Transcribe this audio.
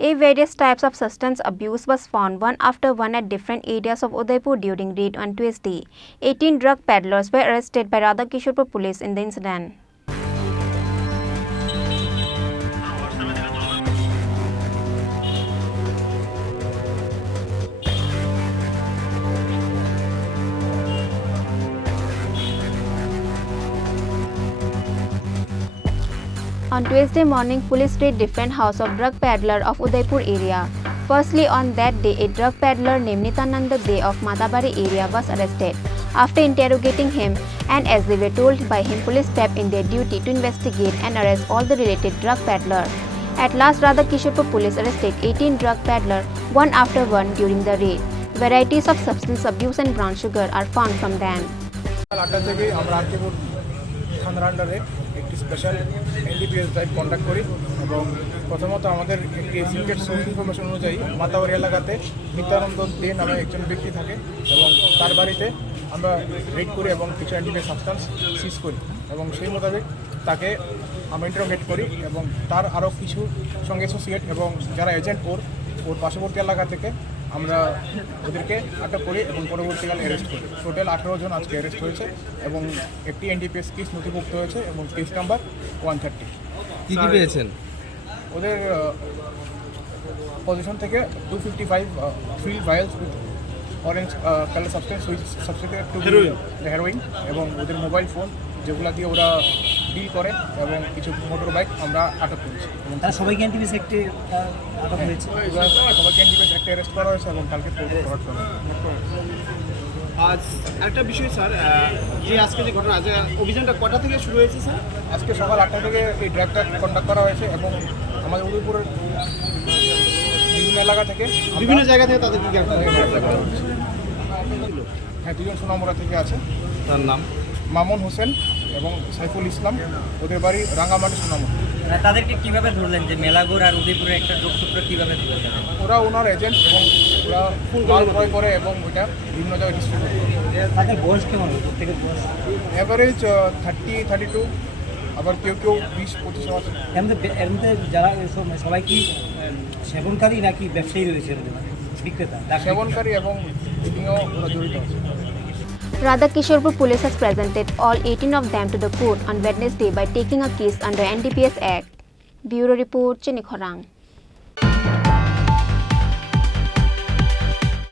A various types of substance abuse was found one after one at different areas of Udaipur during raid on Tuesday. 18 drug peddlers were arrested by Radha Kishorepur Police in the incident. On Tuesday morning, police raided different house of drug peddler of Udaipur area. Firstly, on that day, a drug peddler named Nitananda De of Matabari area was arrested. After interrogating him, and as they were told by him, police stepped in their duty to investigate and arrest all the related drug peddlers. At last, Radha Kishorepur Police arrested 18 drug peddlers, one after one during the raid. Varieties of substance abuse and brown sugar are found from them. একটি special NDPS drive conduct করি এবং প্রথমত আমাদের একটি secret source information অনুযায়ী মাতাবাড়ি এলাকাতে নিত্যানন্দ দে নামে একজন ব্যক্তি থাকে এবং তার বাড়িতে আমরা রেড করি এবং কিছু অ্যান্টিপিএস সাবস্টেন্স সিজ করি এবং সেই মোতাবেক তাকে আমরা ইন্টারোগেট করি এবং তার আরও কিছু সঙ্গে অ্যাসোসিয়েট এবং যারা এজেন্ট ওর পার্শ্ববর্তী এলাকা থেকে আমরা ওদেরকে আটক করি এবং পরবর্তীকালে অ্যারেস্ট করি। টোটাল 18 জন আজকে অ্যারেস্ট হয়েছে এবং একটি এনডিপিএস কেস নথিভুক্ত হয়েছে এবং কেস নাম্বার 130। কী কী পেয়েছেন? ওদের পজিশন থেকে 255 field vials with orange colour substance which substituted to heroin এবং ওদের মোবাইল ফোন যেগুলো দিয়ে ওরা ডিল করে এবং কিছু মোটর বাইক আমরা আটক করেছি। তারা সবাইকে এনডিপিএস অ্যাক্টে আটক হয়েছে, সবাইকে এনডিপিএস অ্যাক্টে অ্যারেস্ট করা হয়েছে এবং কালকে ফরওয়ার্ড করা হয়েছে। আজ একটা বিষয় স্যার, যে আজকে যে ঘটনা আছে অভিযানটা কটা থেকে শুরু হয়েছে স্যার? আজকে সকাল 8টা থেকে এই ড্রাইভটা কন্ডাক্ট করা হয়েছে এবং আমাদের উদয়পুরের বিভিন্ন এলাকা থেকে বিভিন্ন জায়গা থেকে তাদেরকে গ্রেফতার করা হয়েছে। হ্যাঁ, 2 জন সোনামুড়া থেকে আছে। তার নাম মামুন হোসেন এবং সাইফুল ইসলাম, ওদের বাড়ি রাঙ্গামাটি সোনামুড়া। তাদেরকে কিভাবে ধরলেন যে মেলাগড় আর উদয়পুরের একটা যোগসূত্র কিভাবে ধরলেন? ওরা ওনার এজেন্ট এবং ওরা মাল ক্রয় করে এবং ওইটা বিভিন্ন জায়গায় ডিস্ট্রিবিউট করে। তাদের বয়স কেমন? প্রত্যেকের বয়স অ্যাভারেজ 30-32, আবার কেউ 20-25 আছে। এমনিতে যারা সবাই কি সেবনকারী নাকি ব্যবসায়ী রয়েছে, বিক্রেতা? সেবনকারী এবং বিক্রিও ওরা জড়িত আছে। Radha Kishorepur Police has presented all 18 of them to the court on Wednesday by taking a case under NDPS Act. Bureau Report, Chini, Khorang.